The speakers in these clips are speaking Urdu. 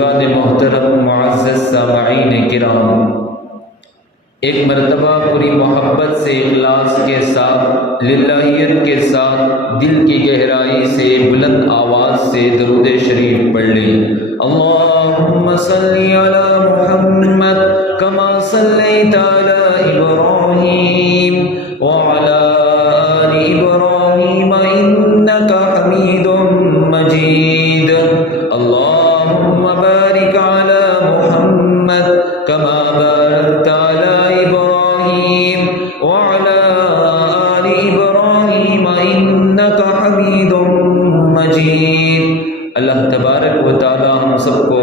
بزرگان محترم، معزز سامعین کرام، ایک مرتبہ پوری محبت سے، اخلاص کے ساتھ، للہیت کے ساتھ، دل کی گہرائی سے، بلند آواز سے درود شریف پڑھ لیں۔ اللہم صلی علی محمد کما صلیت علی ابراہیم وعلی آل ابراہیم انک حمید مجید۔ اللہم بارک علی محمد کما بارکت علی ابراہیم وعلی آل ابراہیم انک حمید مجید۔ اللہ تبارک و تعالی ہم سب کو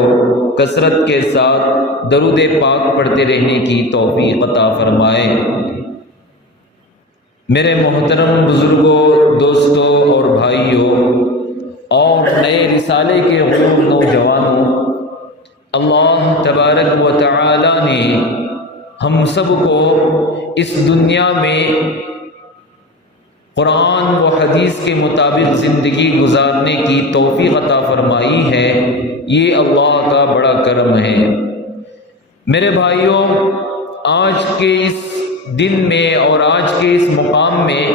کثرت کے ساتھ درود پاک پڑھتے رہنے کی توفیق عطا فرمائے۔ میرے محترم بزرگوں، دوستوں اور بھائیوں اور نئے رسالے کے غیور نوجوانوں، اللہ تبارک و تعالی نے ہم سب کو اس دنیا میں قرآن و حدیث کے مطابق زندگی گزارنے کی توفیق عطا فرمائی ہے۔ یہ اللہ کا بڑا کرم ہے۔ میرے بھائیوں، آج کے اس دن میں اور آج کے اس مقام میں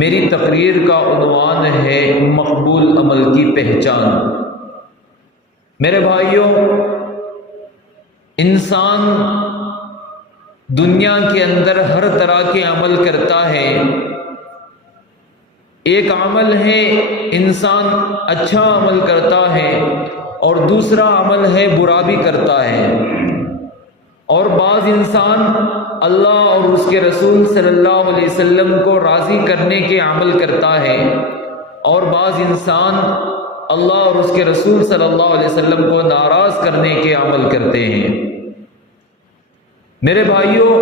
میری تقریر کا عنوان ہے مقبول عمل کی پہچان۔ میرے بھائیوں، انسان دنیا کے اندر ہر طرح کے عمل کرتا ہے۔ ایک عمل ہے انسان اچھا عمل کرتا ہے اور دوسرا عمل ہے برا بھی کرتا ہے، اور بعض انسان اللہ اور اس کے رسول صلی اللہ علیہ وسلم کو راضی کرنے کے عمل کرتا ہے، اور بعض انسان اللہ اور اس کے رسول صلی اللہ علیہ وسلم کو ناراض کرنے کے عمل کرتے ہیں۔ میرے بھائیوں،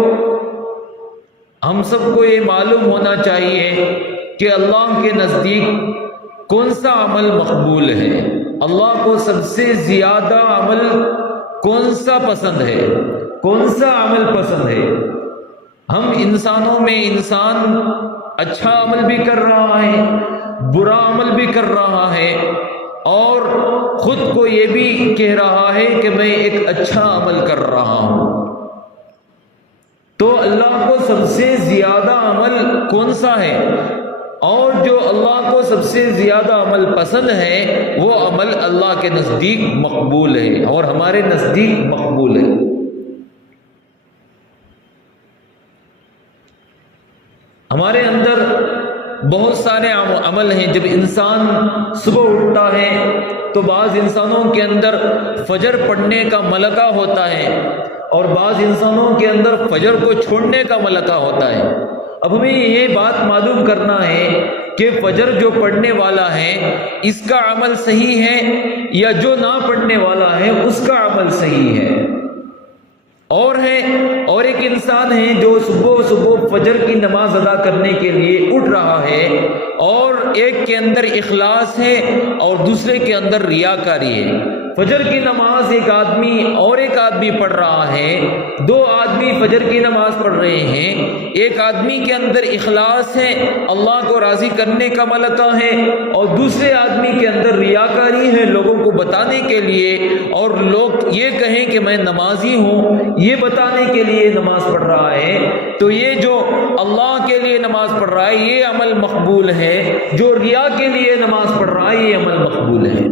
ہم سب کو یہ معلوم ہونا چاہیے کہ اللہ کے نزدیک کون سا عمل مقبول ہے، اللہ کو سب سے زیادہ عمل کون سا پسند ہے، کون سا عمل پسند ہے۔ ہم انسانوں میں انسان اچھا عمل بھی کر رہا ہے، برا عمل بھی کر رہا ہے، اور خود کو یہ بھی کہہ رہا ہے کہ میں ایک اچھا عمل کر رہا ہوں۔ تو اللہ کو سب سے زیادہ عمل کون سا ہے؟ اور جو اللہ کو سب سے زیادہ عمل پسند ہے وہ عمل اللہ کے نزدیک مقبول ہے اور ہمارے نزدیک مقبول ہے۔ ہمارے اندر بہت سارے عمل ہیں۔ جب انسان صبح اٹھتا ہے تو بعض انسانوں کے اندر فجر پڑھنے کا ملکہ ہوتا ہے، اور بعض انسانوں کے اندر فجر کو چھوڑنے کا ملکہ ہوتا ہے۔ اب ہمیں یہ بات معلوم کرنا ہے کہ فجر جو پڑھنے والا ہے اس کا عمل صحیح ہے یا جو نہ پڑھنے والا ہے اس کا عمل صحیح ہے۔ اور ایک انسان ہے جو صبح فجر کی نماز ادا کرنے کے لیے اٹھ رہا ہے، اور ایک کے اندر اخلاص ہے اور دوسرے کے اندر ریاکاری ہے۔ فجر کی نماز ایک آدمی پڑھ رہا ہے، دو آدمی فجر کی نماز پڑھ رہے ہیں، ایک آدمی کے اندر اخلاص ہے، اللہ کو راضی کرنے کا ملکہ ہے، اور دوسرے آدمی کے اندر ریاکاری ہے، لوگوں کو بتانے کے لیے، اور لوگ یہ کہیں کہ میں نمازی ہوں، یہ بتانے کے لیے نماز پڑھ رہا ہے۔ تو یہ جو اللہ کے لیے نماز پڑھ رہا ہے یہ عمل مقبول ہے، جو ریا کے لیے نماز پڑھ رہا ہے یہ عمل مقبول ہے۔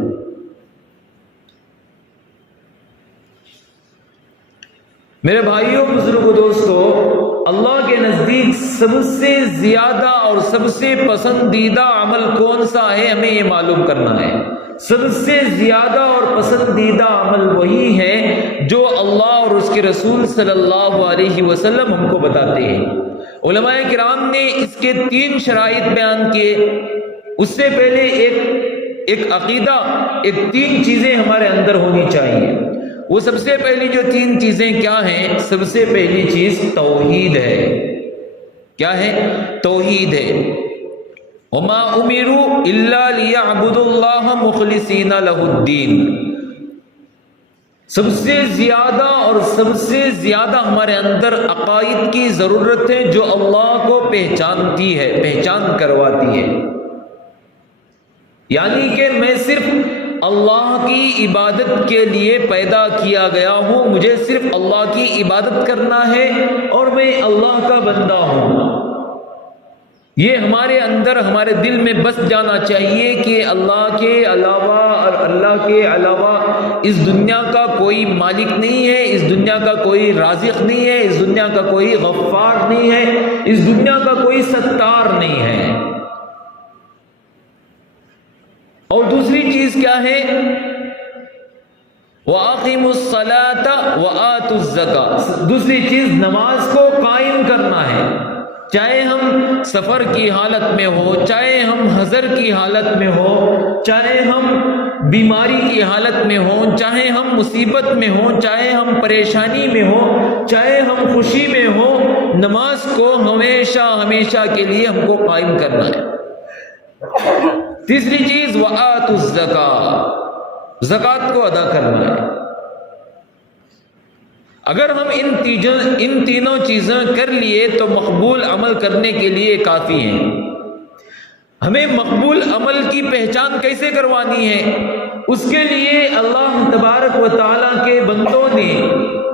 میرے بھائیوں، بزرگوں، دوستوں، اللہ کے نزدیک سب سے زیادہ اور سب سے پسندیدہ عمل کون سا ہے ہمیں یہ معلوم کرنا ہے۔ سب سے زیادہ اور پسندیدہ عمل وہی ہے جو اللہ اور اس کے رسول صلی اللہ علیہ وسلم ہم کو بتاتے ہیں۔ علماء کرام نے اس کے 3 شرائط بیان کیے۔ اس سے پہلے ایک عقیدہ، 3 چیزیں ہمارے اندر ہونی چاہیے۔ وہ سب سے پہلی جو 3 چیزیں کیا ہیں؟ سب سے پہلی چیز توحید ہے۔ کیا ہے؟ توحید ہے۔ وَمَا أُمِرُوا إِلَّا لِيَعْبُدُوا اللَّهَ مُخْلِصِينَ لَهُ الدِّينَ۔ سب سے زیادہ اور سب سے زیادہ ہمارے اندر عقائد کی ضرورت ہے جو اللہ کو پہچانتی ہے، پہچان کرواتی ہے۔ یعنی کہ میں صرف اللہ کی عبادت کے لیے پیدا کیا گیا ہوں، مجھے صرف اللہ کی عبادت کرنا ہے اور میں اللہ کا بندہ ہوں۔ یہ ہمارے اندر، ہمارے دل میں بس جانا چاہیے کہ اللہ کے علاوہ اور اللہ کے علاوہ اس دنیا کا کوئی مالک نہیں ہے، اس دنیا کا کوئی رازق نہیں ہے، اس دنیا کا کوئی غفار نہیں ہے، اس دنیا کا کوئی ستار نہیں ہے۔ اور دوسری چیز کیا ہے؟ وَأَقِيمُوا الصَّلَاةَ وَآتُوا الزَّكَاةَ، دوسری چیز نماز کو قائم کرنا ہے، چاہے ہم سفر کی حالت میں ہو، چاہے ہم حضر کی حالت میں ہو، چاہے ہم بیماری کی حالت میں ہوں، چاہے ہم مصیبت میں ہوں، چاہے ہم پریشانی میں ہوں، چاہے ہم خوشی میں ہوں، نماز کو ہمیشہ ہمیشہ کے لیے ہم کو قائم کرنا ہے۔ تیسری چیز وَآتُوا الزَّكَاةَ، زکوٰۃ کو ادا کرنا ہے۔ اگر ہم ان تینوں چیزیں کر لیے تو مقبول عمل کرنے کے لیے کافی ہیں۔ ہمیں مقبول عمل کی پہچان کیسے کروانی ہے؟ اس کے لیے اللہ تبارک و تعالیٰ کے بندوں نے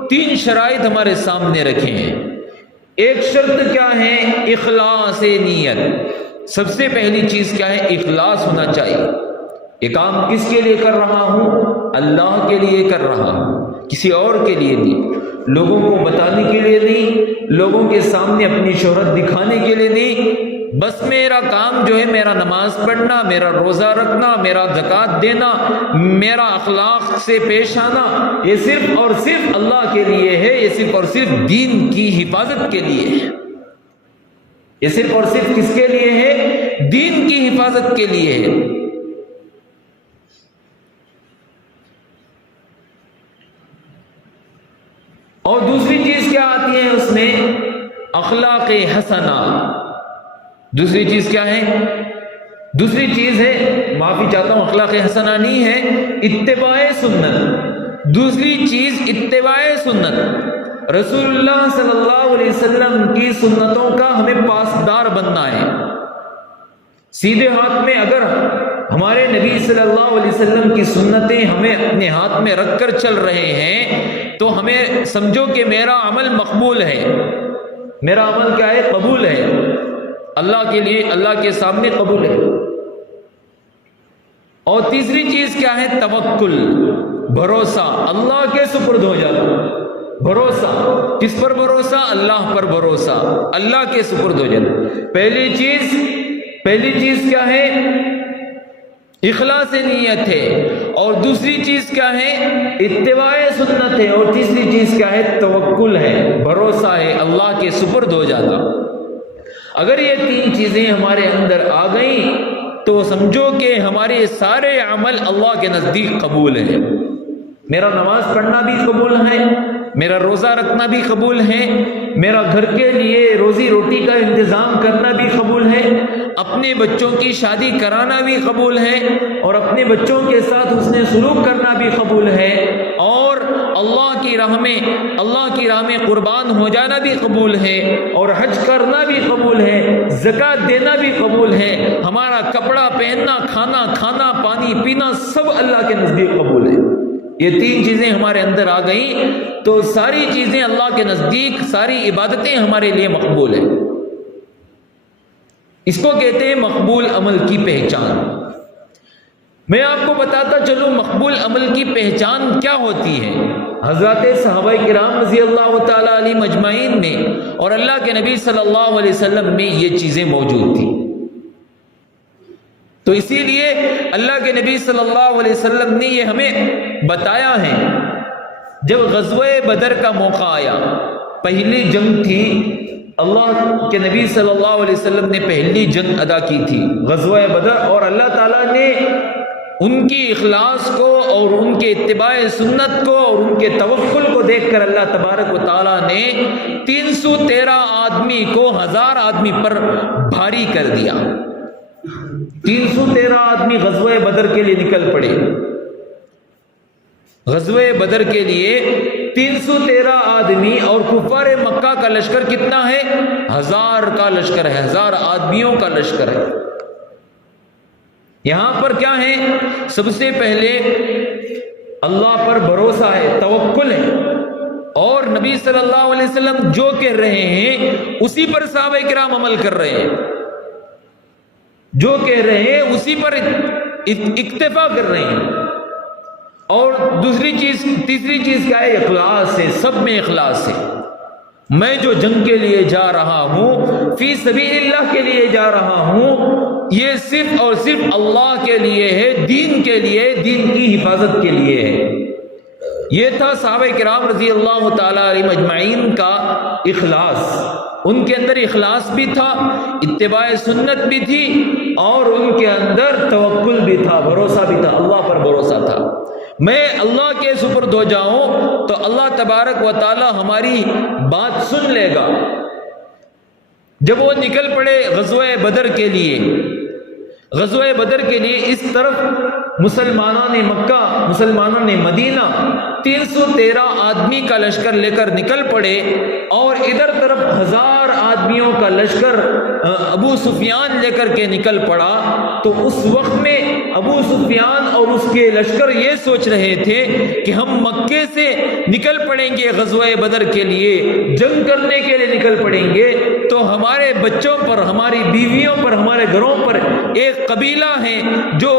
3 شرائط ہمارے سامنے رکھے ہیں۔ ایک شرط کیا ہے؟ اخلاص نیت۔ سب سے پہلی چیز کیا ہے؟ اخلاص ہونا چاہیے۔ یہ کام کس کے لیے کر رہا ہوں؟ اللہ کے لیے کر رہا ہوں، کسی اور کے لیے نہیں، لوگوں کو بتانے کے لیے نہیں، لوگوں کے سامنے اپنی شہرت دکھانے کے لیے نہیں۔ بس میرا کام جو ہے، میرا نماز پڑھنا، میرا روزہ رکھنا، میرا زکوٰۃ دینا، میرا اخلاق سے پیش آنا، یہ صرف اور صرف اللہ کے لیے ہے، یہ صرف اور صرف دین کی حفاظت کے لیے ہے۔ یہ صرف اور صرف کس کے لیے ہے؟ دین کی حفاظت کے لیے ہے۔ اور دوسری چیز کیا آتی ہے اس میں؟ اخلاق حسنہ۔ دوسری چیز کیا ہے؟ دوسری چیز ہے، معافی چاہتا ہوں، اخلاق حسنہ نہیں ہے، اتباع سنت۔ دوسری چیز اتباع سنت، رسول اللہ صلی اللہ علیہ وسلم کی سنتوں کا ہمیں پاسدار بننا ہے۔ سیدھے ہاتھ میں اگر ہمارے نبی صلی اللہ علیہ وسلم کی سنتیں ہمیں اپنے ہاتھ میں رکھ کر چل رہے ہیں تو ہمیں سمجھو کہ میرا عمل مقبول ہے، میرا عمل کیا ہے؟ قبول ہے، اللہ کے لیے، اللہ کے سامنے قبول ہے۔ اور تیسری چیز کیا ہے؟ توکل، بھروسہ، اللہ کے سپرد ہو جانا۔ بھروسہ کس پر؟ بھروسہ اللہ پر، بھروسہ اللہ کے سپرد ہو جانا۔ پہلی چیز کیا ہے؟ اخلاص نیت ہے، اور دوسری چیز کیا ہے؟ اتباع سنت ہے، اور تیسری چیز کیا ہے؟ توکل ہے، بھروسہ ہے، اللہ کے سپرد ہو جانا۔ اگر یہ 3 چیزیں ہمارے اندر آ گئیں تو سمجھو کہ ہمارے سارے عمل اللہ کے نزدیک قبول ہیں۔ میرا نماز پڑھنا بھی قبول ہے، میرا روزہ رکھنا بھی قبول ہے، میرا گھر کے لیے روزی روٹی کا انتظام کرنا بھی قبول ہے، اپنے بچوں کی شادی کرانا بھی قبول ہے، اور اپنے بچوں کے ساتھ حسن سلوک کرنا بھی قبول ہے، اور اللہ کی راہ میں قربان ہو جانا بھی قبول ہے، اور حج کرنا بھی قبول ہے، زکوٰۃ دینا بھی قبول ہے، ہمارا کپڑا پہننا، کھانا کھانا، پانی پینا سب اللہ کے نزدیک قبول ہے۔ یہ 3 چیزیں ہمارے اندر آ گئیں تو ساری چیزیں اللہ کے نزدیک، ساری عبادتیں ہمارے لیے مقبول ہیں۔ اس کو کہتے ہیں مقبول عمل کی پہچان۔ میں آپ کو بتاتا چلوں مقبول عمل کی پہچان کیا ہوتی ہے۔ حضرات صحابہ کرام رضی اللہ تعالی علیہم اجمعین میں اور اللہ کے نبی صلی اللہ علیہ وسلم میں یہ چیزیں موجود تھیں، تو اسی لیے اللہ کے نبی صلی اللہ علیہ وسلم نے یہ ہمیں بتایا ہے۔ جب غزوہ بدر کا موقع آیا، پہلی جنگ تھی، اللہ کے نبی صلی اللہ علیہ وسلم نے پہلی جنگ ادا کی تھی، غزوہ بدر، اور اللہ تعالیٰ نے ان کی اخلاص کو اور ان کے اتباع سنت کو اور ان کے توکل کو دیکھ کر اللہ تبارک و تعالیٰ نے 313 آدمی کو 1000 آدمی پر بھاری کر دیا۔ 313 آدمی غزوہ بدر کے لیے نکل پڑے۔ غزوہ بدر کے لیے 313 آدمی، اور کفار مکہ کا لشکر کتنا ہے؟ 1000 کا لشکر ہے، 1000 آدمیوں کا لشکر ہے۔ یہاں پر کیا ہے؟ سب سے پہلے اللہ پر بھروسہ ہے، توکل ہے، اور نبی صلی اللہ علیہ وسلم جو کہہ رہے ہیں اسی پر صحابہ کرام عمل کر رہے ہیں، جو کہہ رہے ہیں اسی پر اکتفا کر رہے ہیں۔ اور تیسری چیز کیا ہے؟ اخلاص ہے، سب میں اخلاص ہے۔ میں جو جنگ کے لیے جا رہا ہوں، فی سبیل اللہ کے لیے جا رہا ہوں، یہ صرف اور صرف اللہ کے لیے ہے، دین کے لیے، دین کی حفاظت کے لیے ہے۔ یہ تھا صحابہ کرام رضی اللہ تعالی علیہم اجمعین کا اخلاص۔ ان کے اندر اخلاص بھی تھا، اتباع سنت بھی تھی، اور ان کے اندر توکل بھی تھا، بھروسہ بھی تھا، اللہ پر بھروسہ تھا۔ میں اللہ کے سپرد ہو جاؤں تو اللہ تبارک و تعالی ہماری بات سن لے گا۔ جب وہ نکل پڑے غزوہ بدر کے لیے، اس طرف مسلمانوں نے مکہ، مسلمانوں نے مدینہ 313 آدمی کا لشکر لے کر نکل پڑے، اور ادھر طرف 1000 آدمیوں کا لشکر ابو سفیان لے کر کے نکل پڑا۔ تو اس وقت میں ابو سفیان اور اس کے لشکر یہ سوچ رہے تھے کہ ہم مکے سے نکل پڑیں گے غزوہ بدر کے لیے، جنگ کرنے کے لیے نکل پڑیں گے، تو ہمارے بچوں پر، ہماری بیویوں پر، ہمارے گھروں پر ایک قبیلہ ہے جو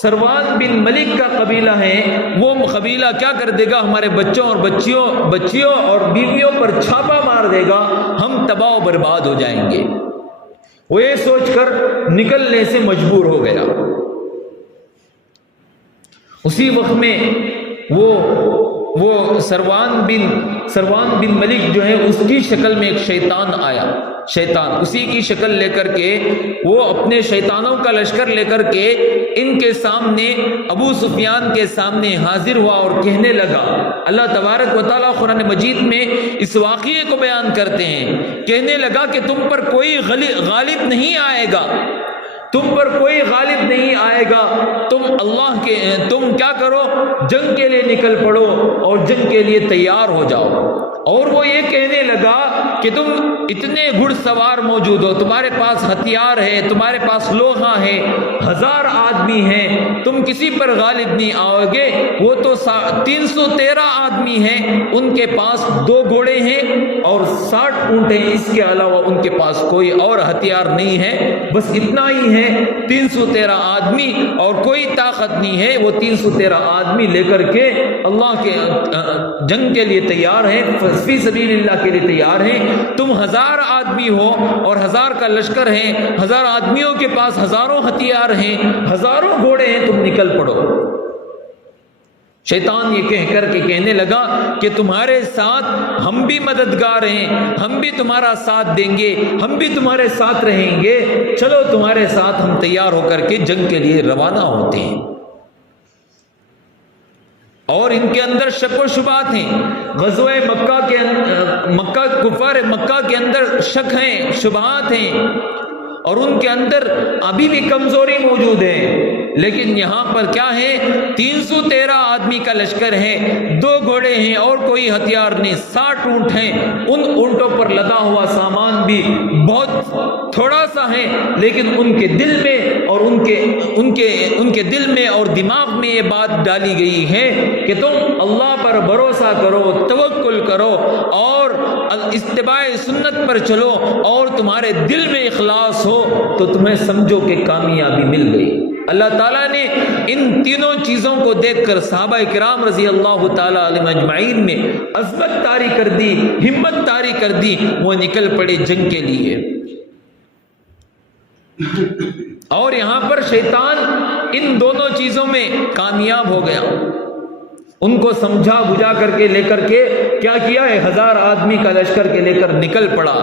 سروان بن ملک کا قبیلہ ہے، وہ قبیلہ کیا کر دے گا؟ ہمارے بچوں اور بچیوں اور بیویوں پر چھاپا مار دے گا، ہم تباہ و برباد ہو جائیں گے۔ وہ یہ سوچ کر نکلنے سے مجبور ہو گیا۔ اسی وقت میں وہ سروان بن ملک جو ہے، اس کی شکل میں ایک شیطان آیا، اسی کی شکل لے کر کے وہ اپنے شیطانوں کا لشکر لے کر کے ان کے سامنے، ابو سفیان کے سامنے حاضر ہوا اور کہنے لگا۔ اللہ تبارک و تعالیٰ قرآن مجید میں اس واقعے کو بیان کرتے ہیں، کہنے لگا کہ تم پر کوئی غالب نہیں آئے گا، تم پر کوئی غالب نہیں آئے گا، تم کیا کرو؟ جنگ کے لیے نکل پڑو اور جنگ کے لیے تیار ہو جاؤ۔ اور وہ یہ کہنے لگا کہ تم اتنے گھڑ سوار موجود ہو، تمہارے پاس ہتھیار ہے، تمہارے پاس لوہا ہے، 1000 آدمی ہیں، تم کسی پر غالب نہیں آؤ گے۔ وہ تو 313 آدمی ہیں، ان کے پاس 2 گھوڑے ہیں اور 60 اونٹ ہیں، اس کے علاوہ ان کے پاس کوئی اور ہتھیار نہیں ہے، بس اتنا ہی ہے، 313 آدمی اور کوئی طاقت نہیں ہے۔ وہ 313 آدمی لے کر کے اللہ کے جنگ کے لیے تیار ہیں، فی سبیل اللہ کے لیے تیار ہیں۔ تم 1000 آدمی ہو اور 1000 کا لشکر ہے، 1000 آدمیوں کے پاس ہزاروں ہتھیار ہیں، ہزاروں گھوڑے ہیں، تم نکل پڑو۔ شیطان یہ کہہ کر کے کہنے لگا کہ تمہارے ساتھ ہم بھی مددگار ہیں، ہم بھی تمہارا ساتھ دیں گے، ہم بھی تمہارے ساتھ رہیں گے، چلو تمہارے ساتھ ہم تیار ہو کر کے جنگ کے لیے روانہ ہوتے ہیں۔ اور ان کے اندر شک و شبہات ہیں، غزوہ کفار مکہ کے اندر شک ہیں، شبہات ہیں، اور ان کے اندر ابھی بھی کمزوری موجود ہے۔ لیکن یہاں پر کیا ہے؟ 313 آدمی کا لشکر ہے، 2 گھوڑے ہیں اور کوئی ہتھیار نہیں، 60 اونٹ ہیں، ان اونٹوں پر لدا ہوا سامان بھی بہت تھوڑا سا ہے، لیکن ان کے دل میں اور ان کے دل میں اور دماغ میں یہ بات ڈالی گئی ہے کہ تم اللہ پر بھروسہ کرو، توکل کرو اور اتباع سنت پر چلو، اور تمہارے دل میں اخلاص ہو تو تمہیں سمجھو کہ کامیابی مل گئی۔ اللہ تعالیٰ نے ان تینوں چیزوں کو دیکھ کر صحابہ کرام رضی اللہ تعالیٰ علیہم اجمعین میں عظمت طاری کر دی، ہمت طاری کر دی، وہ نکل پڑے جنگ کے لیے۔ اور یہاں پر شیطان ان دونوں چیزوں میں کامیاب ہو گیا، ان کو سمجھا بجھا کر کے لے کر کے کیا کیا ہے؟ 1000 آدمی کا لشکر کے لے کر نکل پڑا۔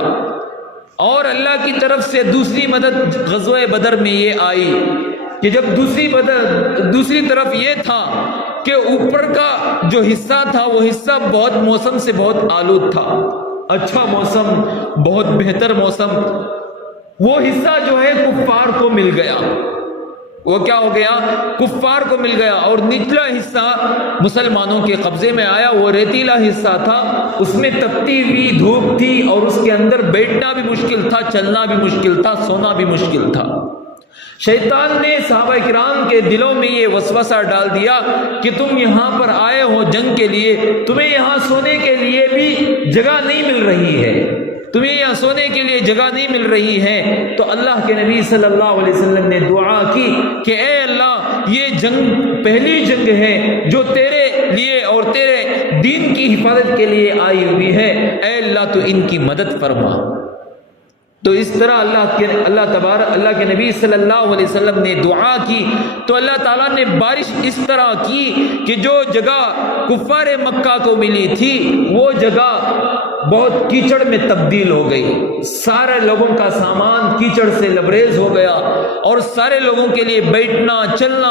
اور اللہ کی طرف سے دوسری مدد غزوہ بدر میں یہ آئی کہ جب دوسری طرف یہ تھا کہ اوپر کا جو حصہ تھا وہ حصہ بہت موسم سے بہت آلود تھا، اچھا موسم، بہت بہتر موسم، وہ حصہ جو ہے کفار کو مل گیا۔ وہ کیا ہو گیا؟ کفار کو مل گیا، اور نچلا حصہ مسلمانوں کے قبضے میں آیا۔ وہ ریتیلا حصہ تھا، اس میں تپتی ہوئی دھوپ تھی، اور اس کے اندر بیٹھنا بھی مشکل تھا، چلنا بھی مشکل تھا، سونا بھی مشکل تھا۔ شیطان نے صحابہ کرام کے دلوں میں یہ وسوسہ ڈال دیا کہ تم یہاں پر آئے ہو جنگ کے لیے، تمہیں یہاں سونے کے لیے بھی جگہ نہیں مل رہی ہے، تمہیں یہاں سونے کے لیے جگہ نہیں مل رہی ہے۔ تو اللہ کے نبی صلی اللہ علیہ وسلم نے دعا کی کہ اے اللہ، یہ جنگ پہلی جنگ ہے جو تیرے لیے اور تیرے دین کی حفاظت کے لیے آئی ہوئی ہے، اے اللہ تو ان کی مدد فرما۔ تو اس طرح اللہ کے نبی صلی اللہ علیہ وسلم نے دعا کی تو اللہ تعالیٰ نے بارش اس طرح کی کہ جو جگہ کفار مکہ کو ملی تھی وہ جگہ بہت کیچڑ میں تبدیل ہو گئی، سارے لوگوں کا سامان کیچڑ سے لبریز ہو گیا اور سارے لوگوں کے لیے بیٹھنا چلنا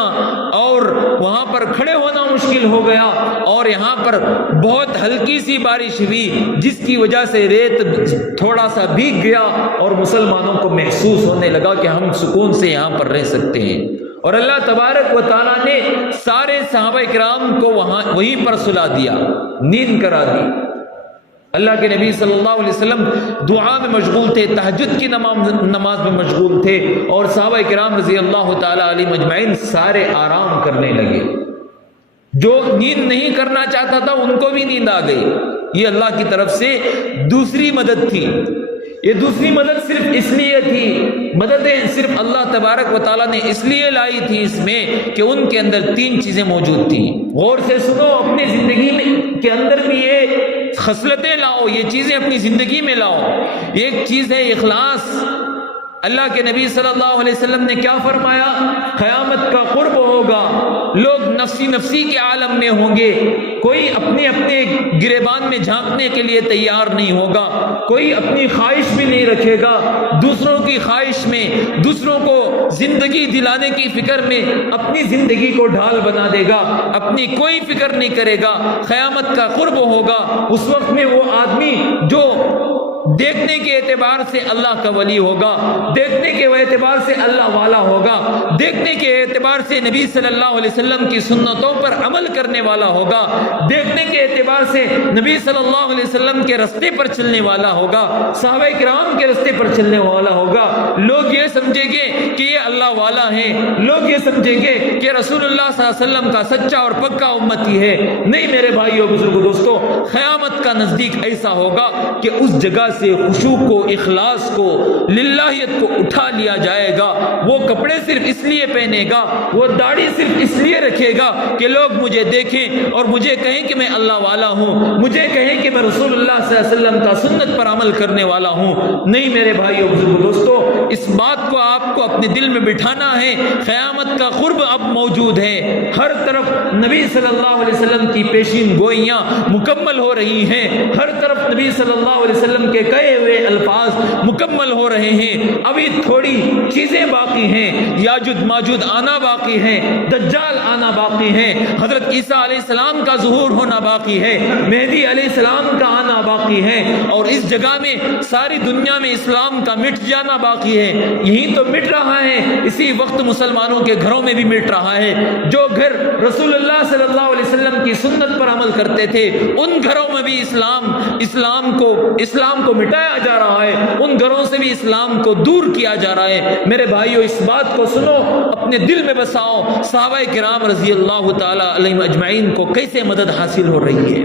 اور وہاں پر کھڑے ہونا مشکل ہو گیا، اور یہاں پر بہت ہلکی سی بارش ہوئی جس کی وجہ سے ریت تھوڑا سا بھیگ گیا اور مسلمانوں کو محسوس ہونے لگا کہ ہم سکون سے یہاں پر رہ سکتے ہیں، اور اللہ تبارک و تعالیٰ نے سارے صحابہ کرام کو وہیں پر سلا دیا، نیند کرا دی۔ اللہ کے نبی صلی اللہ علیہ وسلم دعا میں مشغول تھے، تہجد کی نماز میں مشغول تھے، اور صحابہ کرام رضی اللہ تعالیٰ علیہم اجمعین سارے آرام کرنے لگے۔ جو نیند نہیں کرنا چاہتا تھا ان کو بھی نیند آ گئی۔ یہ اللہ کی طرف سے دوسری مدد تھی۔ یہ دوسری مدد صرف اس لیے تھی، مددیں صرف اللہ تبارک و تعالیٰ نے اس لیے لائی تھی اس میں کہ ان کے اندر تین چیزیں موجود تھیں۔ غور سے سنو، اپنی زندگی کے اندر بھی یہ خصلتیں لاؤ، یہ چیزیں اپنی زندگی میں لاؤ۔ ایک چیز ہے اخلاص۔ اللہ کے نبی صلی اللہ علیہ وسلم نے کیا فرمایا؟ قیامت کا قرب ہوگا، لوگ نفسی نفسی کے عالم میں ہوں گے، کوئی اپنے اپنے گریبان میں جھانکنے کے لیے تیار نہیں ہوگا، کوئی اپنی خواہش بھی نہیں رکھے گا، دوسروں کی خواہش میں، دوسروں کو زندگی دلانے کی فکر میں اپنی زندگی کو ڈھال بنا دے گا، اپنی کوئی فکر نہیں کرے گا۔ قیامت کا قرب ہوگا، اس وقت میں وہ آدمی جو دیکھنے کے اعتبار سے اللہ کا ولی ہوگا، دیکھنے کے اعتبار سے اللہ والا ہوگا، دیکھنے کے اعتبار سے نبی صلی اللہ علیہ وسلم کی سنتوں پر عمل کرنے والا ہوگا، دیکھنے کے اعتبار سے نبی صلی اللہ علیہ وسلم کے رستے پر چلنے والا ہوگا، صحابہ کرام کے رستے پر چلنے والا ہوگا۔ لوگ یہ سمجھیں گے کہ یہ اللہ والا ہے، لوگ یہ سمجھیں گے کہ رسول اللہ صلی اللہ علیہ وسلم کا سچا اور پکا امتی ہے۔ نہیں میرے بھائیو بزرگو دوستو، قیامت کا نزدیک ایسا ہوگا کہ اس جگہ سے خشوع کو، اخلاص کو، للہیت کو اٹھا لیا جائے گا۔ وہ کپڑے صرف اس لیے پہنے گا، وہ داڑھی صرف اس لیے رکھے گا کہ لوگ مجھے دیکھیں اور مجھے کہیں کہ میں اللہ والا ہوں، مجھے کہیں کہ میں رسول اللہ صلی اللہ علیہ وسلم کا سنت پر عمل کرنے والا ہوں۔ نہیں میرے بھائیو بزرگو دوستو، اس بات کو آپ کو اپنے دل میں بٹھانا ہے۔ قیامت کا قرب اب موجود ہے، ہر طرف نبی صلی اللہ علیہ وسلم کی پیشین گوئیاں مکمل ہو رہی ہیں، ہر طرف نبی صلی اللہ علیہ وسلم کے کہے ہوئے الفاظ مکمل ہو رہے ہیں۔ ابھی تھوڑی چیزیں باقی ہیں، یاجوج ماجوج آنا باقی ہے، دجال آنا باقی ہے، حضرت عیسیٰ علیہ السلام کا ظہور ہونا باقی ہے، مہدی علیہ السلام کا آنا باقی ہے، اور اس جگہ میں ساری دنیا میں اسلام کا مٹ جانا باقی ہے۔ یہی تو مٹ رہا ہے، اسی وقت مسلمانوں کے گھروں میں بھی مٹ رہا ہے۔ جو گھر رسول اللہ صلی اللہ علیہ وسلم کی سنت پر عمل کرتے تھے ان گھروں میں بھی اسلام کو مٹایا جا رہا ہے، ان گھروں سے بھی اسلام کو دور کیا جا رہا ہے۔ میرے بھائیو اس بات کو سنو، اپنے دل میں بساؤ، صحابہ کرام رضی اللہ تعالی علیہم اجمعین کو کیسے مدد حاصل ہو رہی ہے،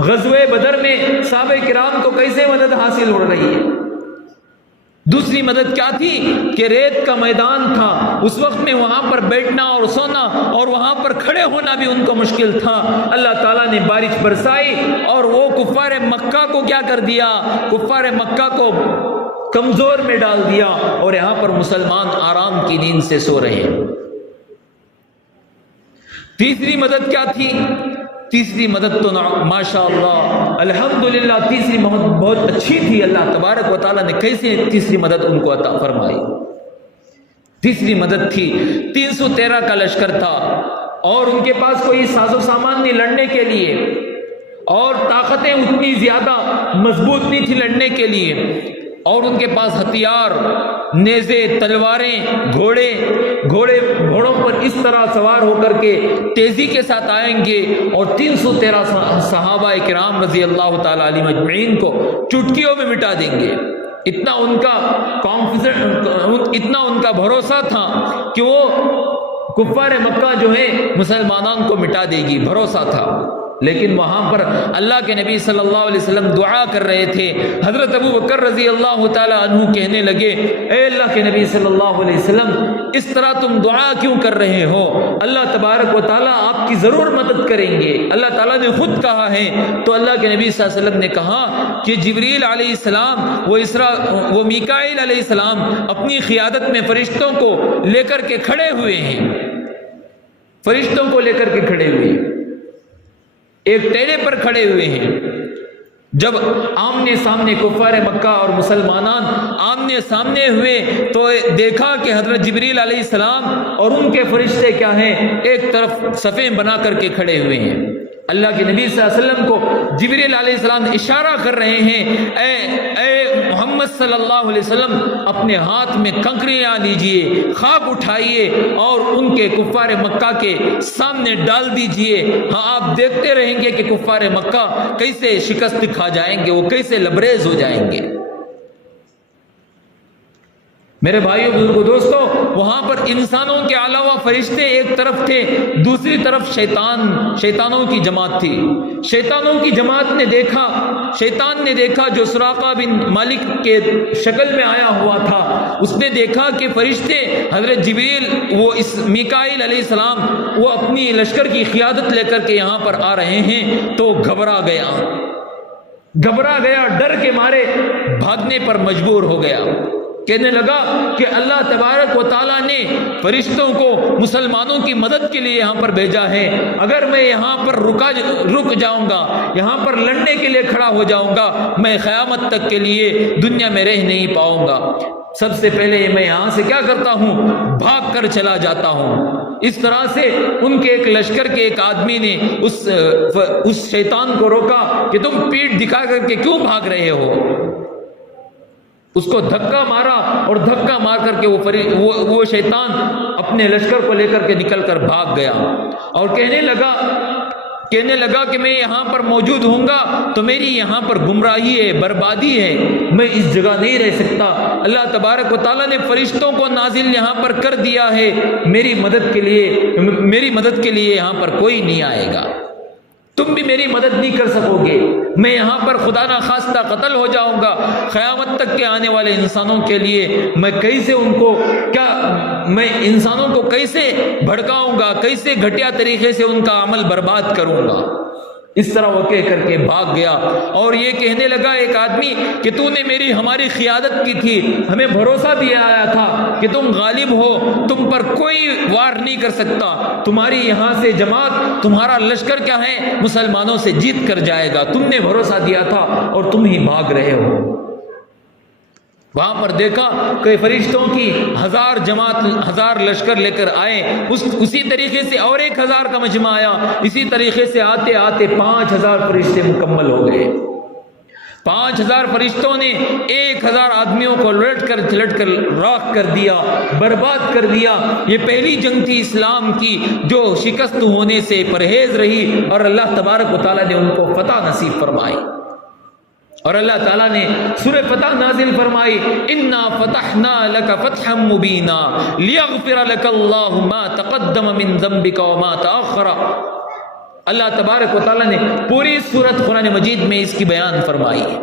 غزوہ بدر میں صحابہ کرام کو کیسے مدد حاصل ہو رہی ہے۔ دوسری مدد کیا تھی کہ ریت کا میدان تھا، اس وقت میں وہاں پر بیٹھنا اور سونا اور وہاں پر کھڑے ہونا بھی ان کو مشکل تھا۔ اللہ تعالیٰ نے بارش برسائی اور وہ کفار مکہ کو کیا کر دیا، کفار مکہ کو کمزور میں ڈال دیا، اور یہاں پر مسلمان آرام کی نیند سے سو رہے ہیں۔ تیسری مدد کیا تھی؟ تیسری مدد تو ماشاء اللہ الحمدللہ تیسری مدد بہت اچھی تھی۔ اللہ تبارک و تعالیٰ نے کیسے تیسری مدد ان کو عطا فرمائی۔ تیسری مدد تھی 313 کا لشکر تھا، اور ان کے پاس کوئی ساز و سامان نہیں لڑنے کے لیے، اور طاقتیں اتنی زیادہ مضبوط نہیں تھی لڑنے کے لیے، اور ان کے پاس ہتھیار، نیزے، تلواریں، گھوڑوں پر اس طرح سوار ہو کر کے تیزی کے ساتھ آئیں گے اور 313 صحابہ کرام رضی اللہ تعالی علیہم اجمعین کو چٹکیوں میں مٹا دیں گے۔ اتنا ان کا کانفیڈنس، اتنا ان کا بھروسہ تھا کہ وہ کفار مکہ جو ہے مسلمانوں کو مٹا دے گی، بھروسہ تھا۔ لیکن وہاں پر اللہ کے نبی صلی اللہ علیہ وسلم دعا کر رہے تھے۔ حضرت ابو بکر رضی اللہ تعالی عنہ کہنے لگے، اے اللہ کے نبی صلی اللہ علیہ وسلم، اس طرح تم دعا کیوں کر رہے ہو؟ اللہ تبارک و تعالیٰ آپ کی ضرور مدد کریں گے، اللہ تعالیٰ نے خود کہا ہے۔ تو اللہ کے نبی صلی اللہ علیہ وسلم نے کہا کہ جبریل علیہ السلام وہ میکائیل علیہ السلام اپنی قیادت میں فرشتوں کو لے کر کے کھڑے ہوئے ہیں، فرشتوں کو لے کر کے کھڑے ہوئے ہیں، ایک ٹیلے پر کھڑے ہوئے ہیں۔ جب آمنے سامنے کفار مکہ اور مسلمانان آمنے سامنے ہوئے تو دیکھا کہ حضرت جبریل علیہ السلام اور ان کے فرشتے کیا ہیں، ایک طرف صفیں بنا کر کے کھڑے ہوئے ہیں۔ اللہ کے نبی صلی اللہ علیہ وسلم کو جبریل علیہ السلام اشارہ کر رہے ہیں، اے محمد صلی اللہ علیہ وسلم، اپنے ہاتھ میں کنکریاں لیجئے، خاک اٹھائیے اور ان کے کفار مکہ کے سامنے ڈال دیجئے۔ ہاں، آپ دیکھتے رہیں گے کہ کفار مکہ کیسے شکست کھا جائیں گے، وہ کیسے لبریز ہو جائیں گے۔ میرے بھائیو بزرگو دوستو، وہاں پر انسانوں کے علاوہ فرشتے ایک طرف تھے، دوسری طرف شیطانوں کی جماعت تھی۔ شیطانوں کی جماعت نے دیکھا، شیطان نے دیکھا جو سراقہ بن مالک کے شکل میں آیا ہوا تھا، اس نے دیکھا کہ فرشتے حضرت جبریل وہ اس میکائیل علیہ السلام وہ اپنی لشکر کی قیادت لے کر کے یہاں پر آ رہے ہیں، تو گھبرا گیا، ڈر کے مارے بھاگنے پر مجبور ہو گیا۔ کہنے لگا کہ اللہ تبارک و تعالیٰ نے فرشتوں کو مسلمانوں کی مدد کے لیے یہاں پر بھیجا ہے، اگر میں یہاں پر رک جاؤں گا، یہاں پر لڑنے کے لیے کھڑا ہو جاؤں گا، میں قیامت تک کے لیے دنیا میں رہ نہیں پاؤں گا۔ سب سے پہلے میں یہاں سے کیا کرتا ہوں، بھاگ کر چلا جاتا ہوں۔ اس طرح سے ان کے ایک لشکر کے ایک آدمی نے اس شیطان کو روکا کہ تم پیٹھ دکھا کر کے کیوں بھاگ رہے ہو؟ اس کو دھکا مارا اور دھکا مار کر کے وہ شیطان اپنے لشکر کو لے کر کے نکل کر بھاگ گیا اور کہنے لگا کہ میں یہاں پر موجود ہوں گا تو میری یہاں پر گمراہی ہے، بربادی ہے، میں اس جگہ نہیں رہ سکتا۔ اللہ تبارک و تعالیٰ نے فرشتوں کو نازل یہاں پر کر دیا ہے، میری مدد کے لیے یہاں پر کوئی نہیں آئے گا، تم بھی میری مدد نہیں کر سکو گے، میں یہاں پر خدا نہ خواستہ قتل ہو جاؤں گا۔ قیامت تک کے آنے والے انسانوں کے لیے میں انسانوں کو کیسے بھڑکاؤں گا، کیسے گھٹیا طریقے سے ان کا عمل برباد کروں گا۔ اس طرح وہ کہہ کر کے بھاگ گیا اور یہ کہنے لگا ایک آدمی کہ تو نے ہماری قیادت کی تھی، ہمیں بھروسہ دیا آیا تھا کہ تم غالب ہو، تم پر کوئی وار نہیں کر سکتا، تمہاری یہاں سے جماعت، تمہارا لشکر کیا ہے، مسلمانوں سے جیت کر جائے گا، تم نے بھروسہ دیا تھا اور تم ہی بھاگ رہے ہو۔ وہاں پر دیکھا کہ فرشتوں کی 1000 جماعت، 1000 لشکر لے کر آئے، اسی طریقے سے اور 1000 کا مجمع آیا، اسی طریقے سے آتے آتے 5000 فرشتے مکمل ہو گئے۔ 5000 فرشتوں نے 1000 آدمیوں کو لٹ کر راکھ کر دیا، برباد کر دیا۔ یہ پہلی جنگ تھی اسلام کی جو شکست ہونے سے پرہیز رہی اور اللہ تبارک و تعالیٰ نے ان کو فتح نصیب فرمائی۔ اور اللہ تعالیٰ نے سورہ فتح نازل فرمائی، انا فتحنا لک فتحا مبینا لیغفر لک اللہ ما تقدم من ذنبک وما تأخر۔ اللہ تبارک و تعالیٰ نے پوری سورت قرآن مجید میں اس کی بیان فرمائی ہے۔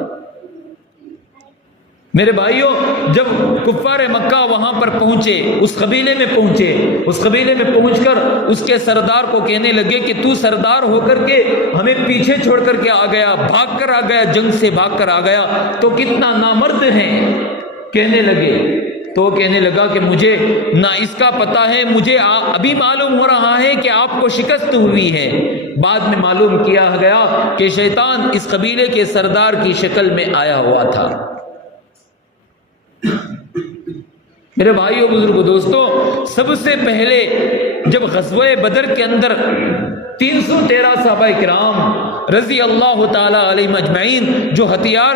میرے بھائیوں، جب کفار مکہ وہاں پر پہنچے، اس قبیلے میں پہنچ کر اس کے سردار کو کہنے لگے کہ تو سردار ہو کر کے ہمیں پیچھے چھوڑ کر کے آ گیا، بھاگ کر آ گیا، جنگ سے بھاگ کر آ گیا، تو کتنا نامرد ہے کہنے لگے۔ تو کہنے لگا کہ مجھے نہ اس کا پتہ ہے، مجھے ابھی معلوم ہو رہا ہے کہ آپ کو شکست ہوئی ہے۔ بعد میں معلوم کیا گیا کہ شیطان اس قبیلے کے سردار کی شکل میں آیا ہوا تھا۔ میرے بھائیو بزرگو دوستو، سب سے پہلے جب غزوہ بدر کے اندر 313 صحابہ کرام رضی اللہ تعالی علیہم اجمعین جو ہتھیار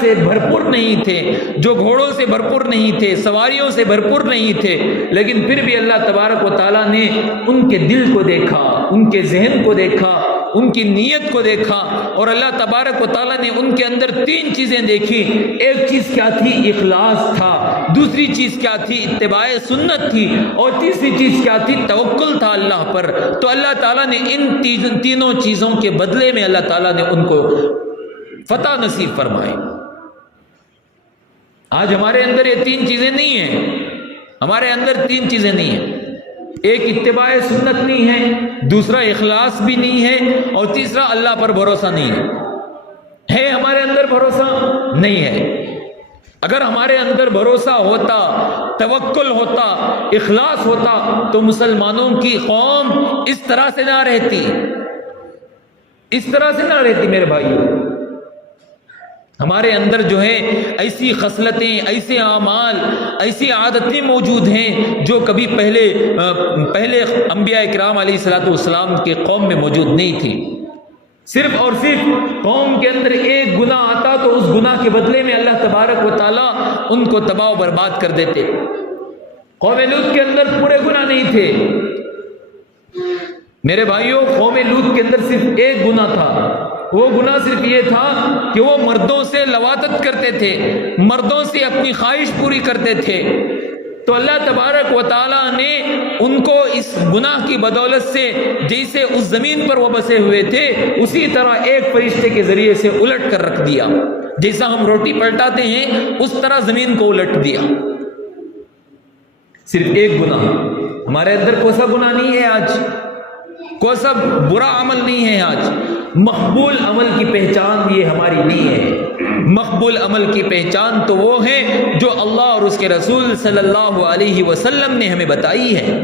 سے بھرپور نہیں تھے، جو گھوڑوں سے بھرپور نہیں تھے، سواریوں سے بھرپور نہیں تھے، لیکن پھر بھی اللہ تبارک و تعالیٰ نے ان کے دل کو دیکھا، ان کے ذہن کو دیکھا ان کی نیت کو دیکھا اور اللہ تبارک و تعالیٰ نے ان کے اندر 3 چیزیں دیکھی. ایک چیز کیا تھی؟ اخلاص تھا. دوسری چیز کیا تھی؟ اتباع سنت تھی. اور تیسری چیز کیا تھی؟ توکل تھا اللہ پر. تو اللہ تعالیٰ نے ان تینوں چیزوں کے بدلے میں اللہ تعالیٰ نے ان کو فتح نصیب فرمائی. آج ہمارے اندر یہ 3 چیزیں نہیں ہیں. ہمارے اندر 3 چیزیں نہیں ہیں. ایک اتباع سنت نہیں ہے، دوسرا اخلاص بھی نہیں ہے، اور تیسرا اللہ پر بھروسہ نہیں ہے ہمارے اندر بھروسہ نہیں ہے. اگر ہمارے اندر بھروسہ ہوتا، توکل ہوتا، اخلاص ہوتا تو مسلمانوں کی قوم اس طرح سے نہ رہتی. اس طرح سے نہ رہتی میرے بھائیو. ہمارے اندر جو ہے ایسی خصلتیں، ایسے اعمال، ایسی عادتیں موجود ہیں جو کبھی پہلے انبیاء کرام علیہ الصلوۃ والسلام کے قوم میں موجود نہیں تھی. صرف اور صرف قوم کے اندر ایک گناہ آتا تو اس گناہ کے بدلے میں اللہ تبارک و تعالیٰ ان کو تباہ و برباد کر دیتے. قوم لوط کے اندر پورے گناہ نہیں تھے میرے بھائیوں. قوم لوط کے اندر صرف ایک گناہ تھا. وہ گناہ صرف یہ تھا کہ وہ مردوں سے لواطت کرتے تھے، مردوں سے اپنی خواہش پوری کرتے تھے. تو اللہ تبارک و تعالیٰ نے ان کو اس گناہ کی بدولت سے جیسے اس زمین پر وہ بسے ہوئے تھے اسی طرح ایک فرشتے کے ذریعے سے الٹ کر رکھ دیا. جیسا ہم روٹی پلٹاتے ہیں اس طرح زمین کو الٹ دیا. صرف ایک گناہ. ہمارے اندر کوئی سا گناہ نہیں ہے آج، کوئی سا برا عمل نہیں ہے آج. مقبول عمل کی پہچان یہ ہماری نہیں ہے. مقبول عمل کی پہچان تو وہ ہے جو اللہ اور اس کے رسول صلی اللہ علیہ وسلم نے ہمیں بتائی ہے.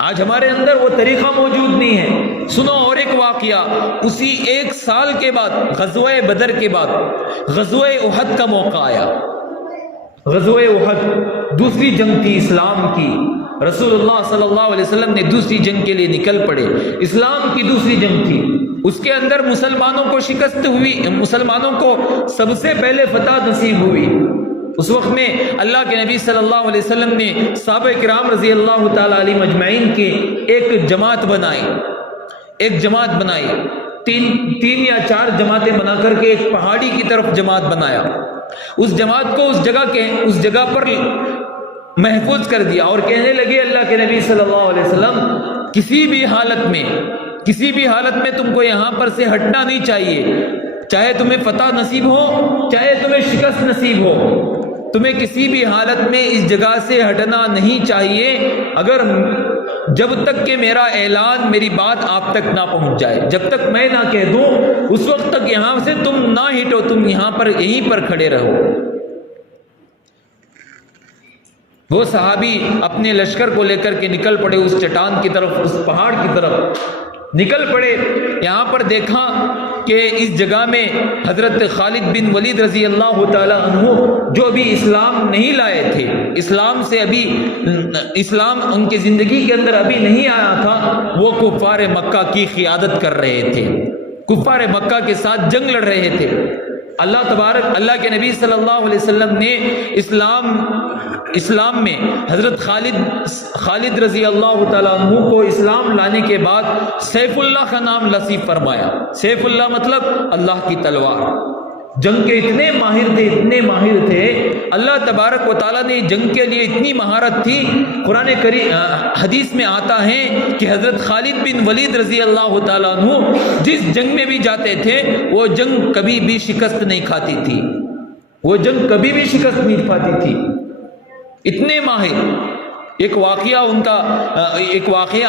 آج ہمارے اندر وہ طریقہ موجود نہیں ہے. سنو اور ایک واقعہ. اسی 1 سال کے بعد غزوہ بدر کے بعد غزوہ احد کا موقع آیا. غزوہ احد دوسری جنگ تھی اسلام کی. رسول اللہ صلی اللہ علیہ وسلم نے دوسری جنگ کے لیے نکل پڑے. اسلام کی دوسری جنگ تھی. اس کے اندر مسلمانوں کو شکست ہوئی، مسلمانوں کو سب سے پہلے فتح نصیب ہوئی. اس وقت میں اللہ کے نبی صلی اللہ علیہ وسلم نے صحابہ کرام رضی اللہ تعالی علیہ مجمعین کی ایک جماعت بنائی. 3 یا 4 جماعتیں بنا کر کے ایک پہاڑی کی طرف جماعت بنایا. اس جماعت کو اس جگہ پر محفوظ کر دیا اور کہنے لگے اللہ کے نبی صلی اللہ علیہ وسلم کسی بھی حالت میں تم کو یہاں پر سے ہٹنا نہیں چاہیے. چاہے تمہیں فتح نصیب ہو، چاہے تمہیں شکست نصیب ہو، تمہیں کسی بھی حالت میں اس جگہ سے ہٹنا نہیں چاہیے جب تک کہ میرا اعلان، میری بات آپ تک نہ پہنچ جائے. جب تک میں نہ کہہ دوں اس وقت تک یہاں سے تم نہ ہٹو، تم یہیں پر کھڑے رہو. وہ صحابی اپنے لشکر کو لے کر کے نکل پڑے اس چٹان کی طرف، اس پہاڑ کی طرف نکل پڑے. یہاں پر دیکھا کہ اس جگہ میں حضرت خالد بن ولید رضی اللہ تعالی عنہ جو ابھی اسلام نہیں لائے تھے، اسلام ان کی زندگی کے اندر ابھی نہیں آیا تھا، وہ کفار مکہ کی قیادت کر رہے تھے، کفار مکہ کے ساتھ جنگ لڑ رہے تھے. اللہ کے نبی صلی اللہ علیہ وسلم نے اسلام میں حضرت خالد رضی اللہ تعالیٰ عنہ کو اسلام لانے کے بعد سیف اللہ کا نام نصیب فرمایا. سیف اللہ مطلب اللہ کی تلوار. جنگ کے اتنے ماہر تھے اللہ تبارک و تعالیٰ نے جنگ کے لیے اتنی مہارت تھی. قرآن کریم حدیث میں آتا ہے کہ حضرت خالد بن ولید رضی اللہ تعالیٰ عنہ جس جنگ میں بھی جاتے تھے وہ جنگ کبھی بھی شکست نہیں کھاتی تھی. اتنے ماہر. ایک واقعہ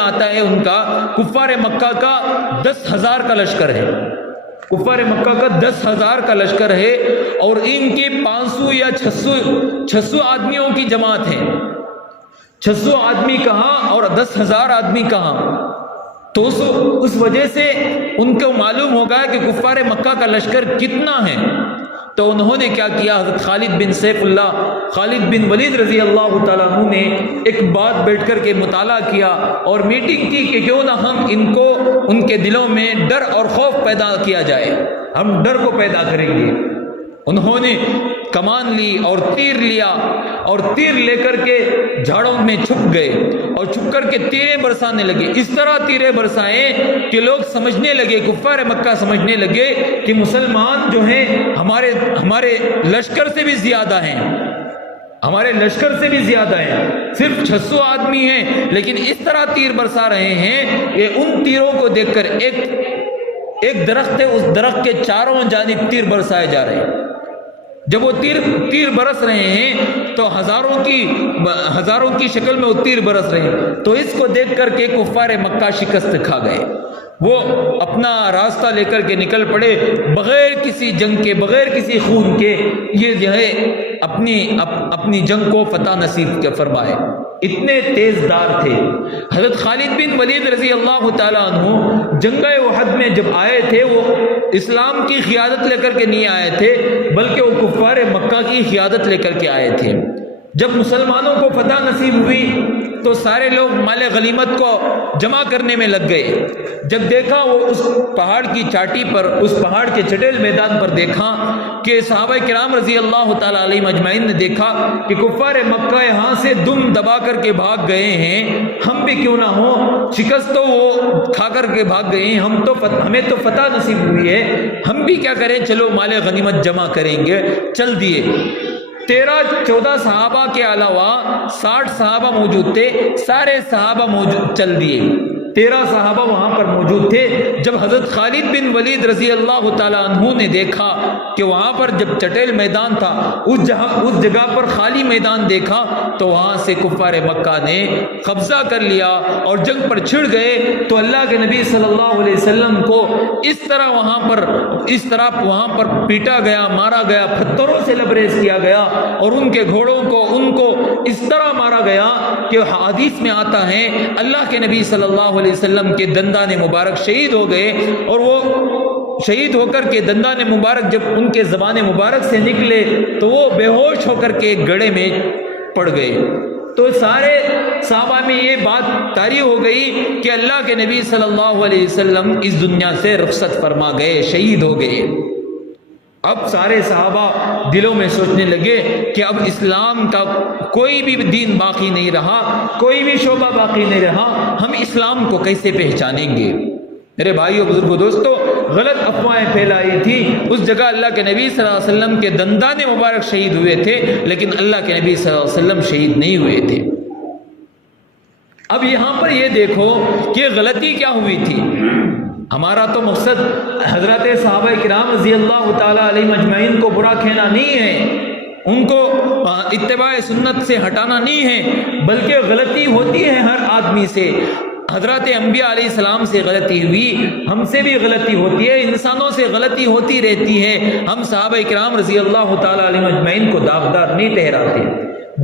آتا ہے ان کا. کفار مکہ کا 10,000 کا لشکر ہے. کفار مکہ کا 10,000 کا لشکر ہے اور ان کی 500 یا 600 آدمیوں کی جماعت ہے. 600 آدمی کہاں اور 10,000 آدمی کہاں. تو اس وجہ سے ان کو معلوم ہوگا کہ کفار مکہ کا لشکر کتنا ہے. تو انہوں نے کیا کیا، حضرت خالد بن ولید رضی اللہ تعالیٰ عنہ نے ایک بات بیٹھ کر کے مطالعہ کیا اور میٹنگ کی کہ کیوں نہ ہم ان کے دلوں میں ڈر اور خوف پیدا کیا جائے، ہم ڈر کو پیدا کریں گے. انہوں نے کمان لی اور تیر لیا اور تیر لے کر کے جھاڑوں میں چھپ گئے اور چھپ کر کے تیریں برسانے لگے. اس طرح تیریں برسائیں کہ لوگ سمجھنے لگے, کفار مکہ سمجھنے لگے کہ مسلمان جو ہیں ہمارے لشکر سے بھی زیادہ ہیں, ہمارے لشکر سے بھی زیادہ ہیں, صرف 600 آدمی ہیں لیکن اس طرح تیر برسا رہے ہیں کہ ان تیروں کو دیکھ کر ایک درخت ہے, اس درخت کے چاروں جانب تیر برسائے جا رہے ہیں. جب وہ تیر برس رہے ہیں تو ہزاروں کی شکل میں وہ تیر برس رہے ہیں. تو اس کو دیکھ کر کے کفار مکہ شکست کھا گئے. وہ اپنا راستہ لے کر کے نکل پڑے بغیر کسی جنگ کے, بغیر کسی خون کے. یہ جو ہے اپنی جنگ کو فتح نصیب کے فرمائے. اتنے تیز دار تھے. حضرت خالد بن ولید رضی اللہ تعالیٰ عنہ جنگ احد میں جب آئے تھے, وہ اسلام کی قیادت لے کر کے نہیں آئے تھے بلکہ وہ کفار مکہ کی قیادت لے کر کے آئے تھے. جب مسلمانوں کو فتح نصیب ہوئی تو سارے لوگ مال غنیمت کو جمع کرنے میں لگ گئے. جب دیکھا وہ اس پہاڑ کی چاٹی پر, اس پہاڑ کے چٹیل میدان پر دیکھا کہ صحابہ کرام رضی اللہ تعالیٰ علیہ مجمعین نے دیکھا کہ کفار مکہ یہاں سے دم دبا کر کے بھاگ گئے ہیں, ہم بھی کیوں نہ ہو, شکست تو وہ کھا کر کے بھاگ گئے ہیں, ہمیں تو فتح نصیب ہوئی ہے, ہم بھی کیا کریں, چلو مال غنیمت جمع کریں گے. چل دیے. 13-14 صحابہ کے علاوہ 60 صحابہ موجود تھے, سارے صحابہ چل دیے. 13 صحابہ وہاں پر موجود تھے. جب حضرت خالد بن ولید رضی اللہ تعالیٰ عنہ نے دیکھا کہ وہاں پر جب چٹیل میدان تھا, اس جگہ پر خالی میدان دیکھا تو وہاں سے کفار مکہ نے قبضہ کر لیا اور جنگ پر چھڑ گئے. تو اللہ کے نبی صلی اللہ علیہ وسلم کو اس طرح وہاں پر پیٹا گیا, مارا گیا, پتھروں سے لبریز کیا گیا اور ان کے گھوڑوں کو ان کو اس طرح مارا گیا کہ حدیث میں آتا ہے اللہ کے نبی صلی اللہ علیہ وسلم کے دندان مبارک شہید ہو گئے, اور وہ شہید ہو کر کے دندان مبارک جب ان کے زبان مبارک سے نکلے تو وہ بے ہوش ہو کر کے ایک گڑھے میں پڑ گئے. تو سارے صحابہ میں یہ بات طاری ہو گئی کہ اللہ کے نبی صلی اللہ علیہ وسلم اس دنیا سے رخصت فرما گئے, شہید ہو گئے. اب سارے صحابہ دلوں میں سوچنے لگے کہ اب اسلام کا کوئی بھی دین باقی نہیں رہا, کوئی بھی شعبہ باقی نہیں رہا, ہم اسلام کو کیسے پہچانیں گے. میرے بھائیو, بزرگو, دوستو, غلط افواہیں پھیلائی تھی. اس جگہ اللہ کے نبی صلی اللہ علیہ وسلم کے دندان مبارک شہید ہوئے تھے لیکن اللہ کے نبی صلی اللہ علیہ وسلم شہید نہیں ہوئے تھے. اب یہاں پر یہ دیکھو کہ غلطی کیا ہوئی تھی. ہمارا تو مقصد حضرت صحابہ کرام رضی اللہ تعالیٰ علیہ مجمعین کو برا کہنا نہیں ہے, ان کو اتباع سنت سے ہٹانا نہیں ہے, بلکہ غلطی ہوتی ہے ہر آدمی سے. حضرت انبیاء علیہ السلام سے غلطی ہوئی, ہم سے بھی غلطی ہوتی ہے, انسانوں سے غلطی ہوتی رہتی ہے. ہم صحابہ کرام رضی اللہ تعالیٰ علیہ مجمعین کو داغدار نہیں ٹھہراتے.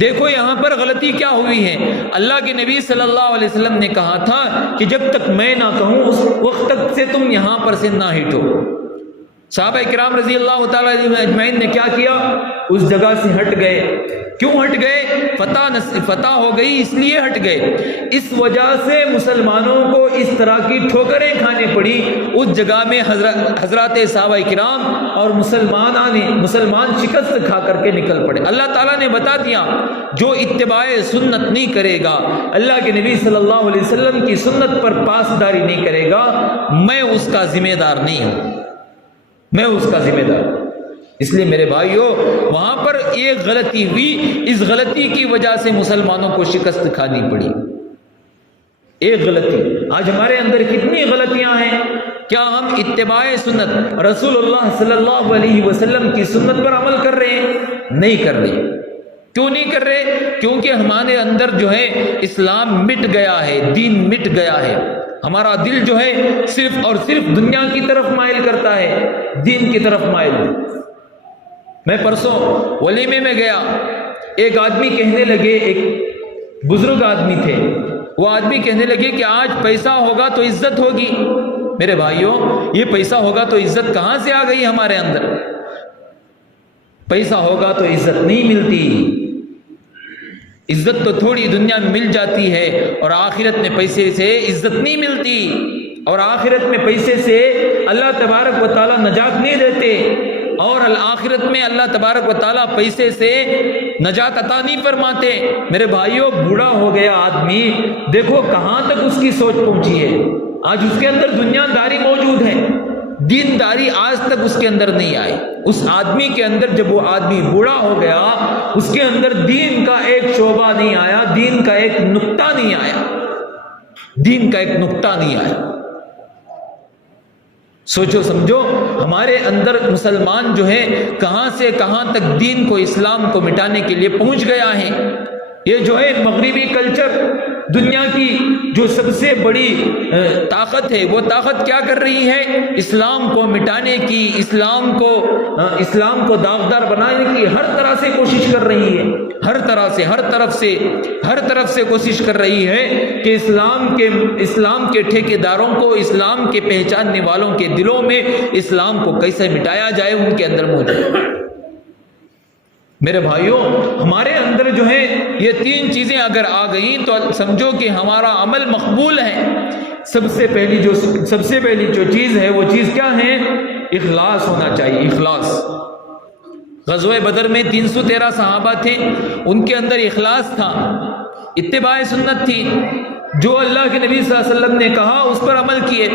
دیکھو یہاں پر غلطی کیا ہوئی ہے. اللہ کے نبی صلی اللہ علیہ وسلم نے کہا تھا کہ جب تک میں نہ کہوں اس وقت تک سے تم یہاں پر سے نہ ہٹو. صحابہ کرام رضی اللہ تعالیٰ علیہ اجمعین نے کیا کیا, اس جگہ سے ہٹ گئے. کیوں ہٹ گئے؟ فتح ہو گئی اس لیے ہٹ گئے. اس وجہ سے مسلمانوں کو اس طرح کی ٹھوکریں کھانے پڑی. اس جگہ میں حضرات صحابہ کرام اور مسلمان شکست کھا کر کے نکل پڑے. اللہ تعالیٰ نے بتا دیا جو اتباع سنت نہیں کرے گا, اللہ کے نبی صلی اللہ علیہ وسلم کی سنت پر پاسداری نہیں کرے گا, میں اس کا ذمہ دار نہیں ہوں, میں اس کا ذمہ دار. اس لیے میرے بھائیوں, وہاں پر ایک غلطی ہوئی, اس غلطی کی وجہ سے مسلمانوں کو شکست کھانی پڑی. ایک غلطی. آج ہمارے اندر کتنی غلطیاں ہیں. کیا ہم اتباع سنت رسول اللہ صلی اللہ علیہ وسلم کی سنت پر عمل کر رہے ہیں؟ نہیں کر رہے. کیوں نہیں کر رہے؟ کیونکہ ہمارے اندر جو ہے اسلام مٹ گیا ہے, دین مٹ گیا ہے. ہمارا دل جو ہے صرف اور صرف دنیا کی طرف مائل کرتا ہے, دین کی طرف مائل. میں پرسوں ولیمے میں گیا, ایک آدمی کہنے لگے, ایک بزرگ آدمی تھے, وہ آدمی کہنے لگے کہ آج پیسہ ہوگا تو عزت ہوگی. میرے بھائیوں, یہ پیسہ ہوگا تو عزت کہاں سے آ گئی ہمارے اندر؟ پیسہ ہوگا تو عزت نہیں ملتی. عزت تو تھوڑی دنیا میں مل جاتی ہے اور آخرت میں پیسے سے عزت نہیں ملتی, اور آخرت میں پیسے سے اللہ تبارک و تعالی نجات نہیں دیتے. اور الآخرت میں اللہ تبارک و تعالیٰ پیسے سے نجات عطا نہیں فرماتے۔ میرے بھائیوں، بوڑھا ہو گیا آدمی، دیکھو کہاں تک اس کی سوچ پہنچی ہے۔ آج اس کے اندر دنیا داری موجود ہے، دینداری آج تک اس کے اندر نہیں آئی۔ اس آدمی کے اندر، جب وہ آدمی بوڑھا ہو گیا، اس کے اندر دین کا ایک شعبہ نہیں آیا، دین کا ایک نقطہ نہیں آیا، دین کا ایک نقطہ نہیں آیا۔ سوچو سمجھو، ہمارے اندر مسلمان جو ہے کہاں سے کہاں تک دین کو، اسلام کو مٹانے کے لیے پہنچ گیا ہے۔ یہ جو ہے مغربی کلچر، دنیا کی جو سب سے بڑی طاقت ہے، وہ طاقت کیا کر رہی ہے؟ اسلام کو مٹانے کی، اسلام کو داغدار بنانے کی ہر طرح سے کوشش کر رہی ہے، ہر طرف سے کوشش کر رہی ہے کہ اسلام کے ٹھیکیداروں کو، اسلام کے پہچاننے والوں کے دلوں میں اسلام کو کیسے مٹایا جائے، ان کے اندر موجود ہے۔ میرے بھائیوں، ہمارے اندر جو ہے یہ تین چیزیں اگر آ گئیں تو سمجھو کہ ہمارا عمل مقبول ہے۔ سب سے پہلی جو چیز ہے، وہ چیز کیا ہے؟ اخلاص ہونا چاہیے، اخلاص۔ غزوہ بدر میں 313 صحابہ تھے، ان کے اندر اخلاص تھا، اتباع سنت تھی، جو اللہ کے نبی صلی اللہ علیہ وسلم نے کہا اس پر عمل کیے۔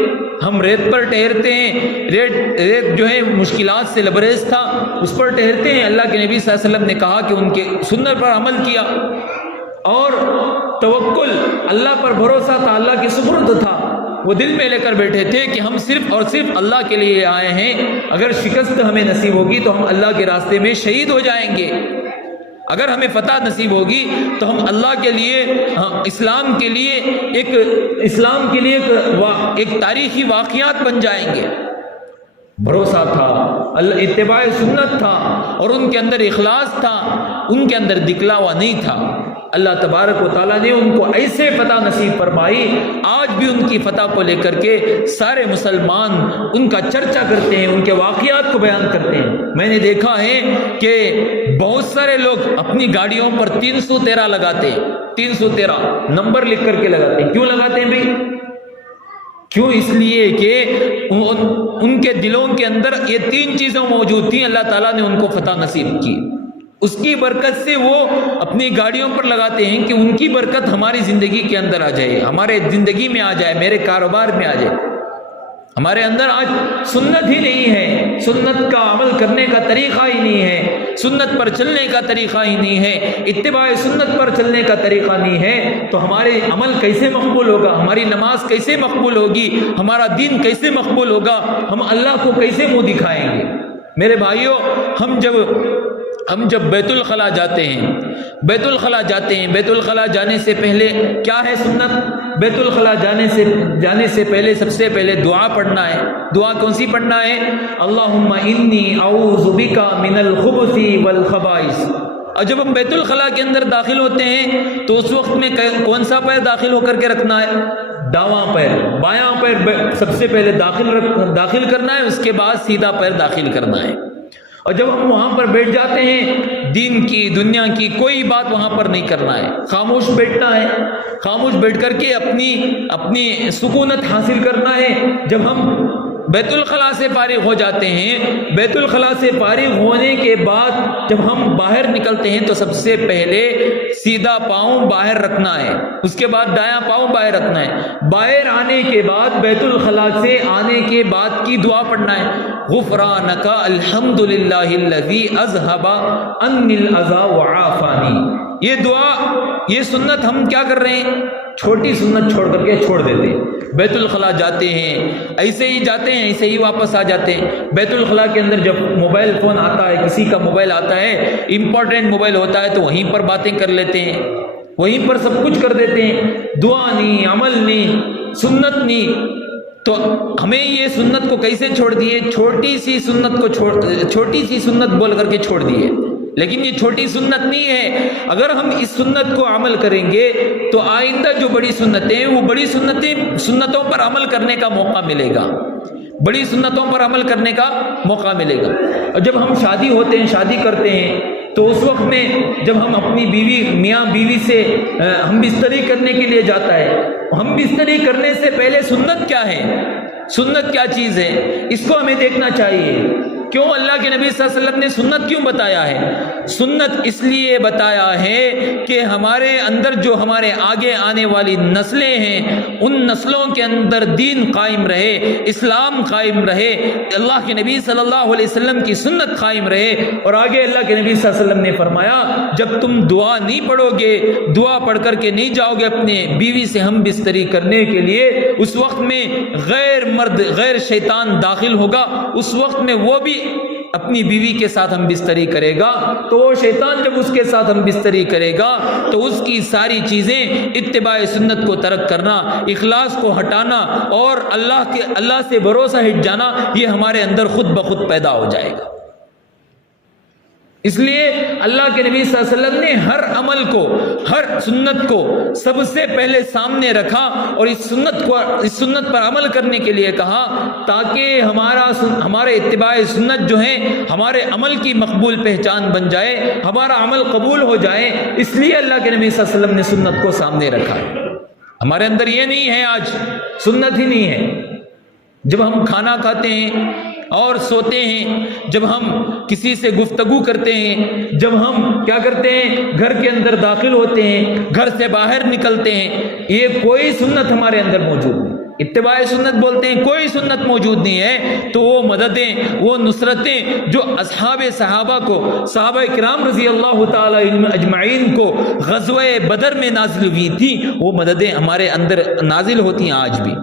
ہم ریت پر ٹہرتے ہیں، ریت جو ہے مشکلات سے لبریز تھا، اس پر ٹہرتے ہیں، اللہ کے نبی صلی اللہ علیہ وسلم نے کہا کہ ان کے سنت پر عمل کیا۔ اور توکل، اللہ پر بھروسہ تھا، اللہ کے سپرد تھا، وہ دل میں لے کر بیٹھے تھے کہ ہم صرف اور صرف اللہ کے لیے آئے ہیں، اگر شکست ہمیں نصیب ہوگی تو ہم اللہ کے راستے میں شہید ہو جائیں گے، اگر ہمیں فتح نصیب ہوگی تو ہم اللہ کے لیے، اسلام کے لیے ایک تاریخی واقعات بن جائیں گے۔ بھروسہ تھا، اتباع سنت تھا، اور ان کے اندر اخلاص تھا، ان کے اندر دکھلاوا نہیں تھا۔ اللہ تبارک و تعالیٰ نے ان کو ایسے فتح نصیب فرمائی، آج بھی ان کی فتح کو لے کر کے سارے مسلمان ان کا چرچا کرتے ہیں، ان کے واقعات کو بیان کرتے ہیں۔ میں نے دیکھا ہے کہ بہت سارے لوگ اپنی گاڑیوں پر 313 لگاتے ہیں، 313 نمبر لکھ کر کے لگاتے ہیں۔ کیوں لگاتے ہیں بھائی؟ کیوں؟ اس لیے کہ ان کے دلوں کے اندر یہ تین چیزیں موجود تھیں، اللہ تعالیٰ نے ان کو فتح نصیب کی، اس کی برکت سے وہ اپنی گاڑیوں پر لگاتے ہیں کہ ان کی برکت ہماری زندگی کے اندر آ جائے، ہمارے زندگی میں آ جائے، میرے کاروبار میں آ جائے۔ ہمارے اندر آج سنت ہی نہیں ہے، سنت کا عمل کرنے کا طریقہ ہی نہیں ہے، سنت پر چلنے کا طریقہ ہی نہیں ہے، اتباع سنت پر چلنے کا طریقہ نہیں ہے، تو ہمارے عمل کیسے مقبول ہوگا؟ ہماری نماز کیسے مقبول ہوگی؟ ہمارا دین کیسے مقبول ہوگا؟ ہم اللہ کو کیسے منہ دکھائیں گے؟ میرے بھائیوں، ہم جب بیت الخلا جاتے ہیں، بیت الخلا جانے سے پہلے کیا ہے سنت؟ بیت الخلا جانے سے پہلے سب سے پہلے دعا پڑھنا ہے۔ دعا کون سی پڑھنا ہے؟ اللہم انی اعوذ بک من الخبث والخبائث۔ اور جب ہم بیت الخلا کے اندر داخل ہوتے ہیں تو اس وقت میں کون سا پیر داخل ہو کر کے رکھنا ہے؟ داواں پیر، بایاں پیر سب سے پہلے داخل کرنا ہے، اس کے بعد سیدھا پیر داخل کرنا ہے۔ اور جب ہم وہاں پر بیٹھ جاتے ہیں، دین کی، دنیا کی کوئی بات وہاں پر نہیں کرنا ہے، خاموش بیٹھنا ہے، خاموش بیٹھ کر کے اپنی سکونت حاصل کرنا ہے۔ جب ہم بیت الخلا سے فارغ ہو جاتے ہیں، بیت الخلا سے فارغ ہونے کے بعد جب ہم باہر نکلتے ہیں تو سب سے پہلے سیدھا پاؤں باہر رکھنا ہے، اس کے بعد دایاں پاؤں باہر رکھنا ہے۔ باہر آنے کے بعد، بیت الخلا سے آنے کے بعد کی دعا پڑھنا ہے، غفرانک الحمدللہ الذی اذھب عنی الاذی وعافانی۔ یہ دعا، یہ سنت ہم کیا کر رہے ہیں؟ چھوٹی سنت چھوڑ کر کے چھوڑ دیتے ہیں۔ بیت الخلا جاتے ہیں، ایسے ہی جاتے ہیں، ایسے ہی واپس آ جاتے ہیں۔ بیت الخلا کے اندر جب موبائل فون آتا ہے، کسی کا موبائل آتا ہے، امپورٹنٹ موبائل ہوتا ہے، تو وہیں پر باتیں کر لیتے ہیں، وہیں پر سب کچھ کر دیتے ہیں، دعا نہیں، عمل نہیں، سنت نہیں۔ تو ہمیں یہ سنت کو کیسے چھوڑ دیے؟ چھوٹی سی سنت بول کر کے چھوڑ دیے، لیکن یہ چھوٹی سنت نہیں ہے۔ اگر ہم اس سنت کو عمل کریں گے تو آئندہ جو بڑی سنتیں، وہ بڑی سنتوں پر عمل کرنے کا موقع ملے گا، بڑی سنتوں پر عمل کرنے کا موقع ملے گا۔ اور جب ہم شادی ہوتے ہیں، شادی کرتے ہیں، تو اس وقت میں جب ہم اپنی میاں بیوی سے ہم بستری کرنے کے لیے جاتا ہے، ہم بستری کرنے سے پہلے سنت کیا ہے؟ سنت کیا چیز ہے؟ اس کو ہمیں دیکھنا چاہیے۔ کیوں اللہ کے نبی صلی اللہ علیہ وسلم نے سنت کیوں بتایا ہے؟ سنت اس لیے بتایا ہے کہ ہمارے اندر جو ہمارے آگے آنے والی نسلیں ہیں ان نسلوں کے اندر دین قائم رہے، اسلام قائم رہے، اللہ کے نبی صلی اللہ علیہ وسلم کی سنت قائم رہے۔ اور آگے اللہ کے نبی صلی اللہ علیہ وسلم نے فرمایا جب تم دعا نہیں پڑھو گے، دعا پڑھ کر کے نہیں جاؤ گے اپنے بیوی سے ہم بستری کرنے کے لیے، اس وقت میں غیر مرد غیر شیطان داخل ہوگا، اس وقت میں وہ بھی اپنی بیوی کے ساتھ ہم بستری کرے گا، تو وہ شیطان جب اس کے ساتھ ہم بستری کرے گا تو اس کی ساری چیزیں اتباع سنت کو ترک کرنا، اخلاص کو ہٹانا اور اللہ سے بھروسہ ہٹ جانا، یہ ہمارے اندر خود بخود پیدا ہو جائے گا۔ اس لیے اللہ کے نبی صلی اللہ علیہ وسلم نے ہر عمل کو، ہر سنت کو سب سے پہلے سامنے رکھا اور اس سنت پر عمل کرنے کے لیے کہا تاکہ ہمارے اتباع سنت جو ہے ہمارے عمل کی مقبول پہچان بن جائے، ہمارا عمل قبول ہو جائے۔ اس لیے اللہ کے نبی صلی اللہ علیہ وسلم نے سنت کو سامنے رکھا ہے۔ ہمارے اندر یہ نہیں ہے، آج سنت ہی نہیں ہے۔ جب ہم کھانا کھاتے ہیں اور سوتے ہیں، جب ہم کسی سے گفتگو کرتے ہیں، جب ہم کیا کرتے ہیں گھر کے اندر داخل ہوتے ہیں، گھر سے باہر نکلتے ہیں، یہ کوئی سنت ہمارے اندر موجود نہیں۔ اتباع سنت بولتے ہیں، کوئی سنت موجود نہیں ہے، تو وہ مددیں، وہ نصرتیں جو صحابہ کو، صحابہ کرام رضی اللہ تعالی اجمعین کو غزوہ بدر میں نازل ہوئی تھی، وہ مددیں ہمارے اندر نازل ہوتی ہیں، آج بھی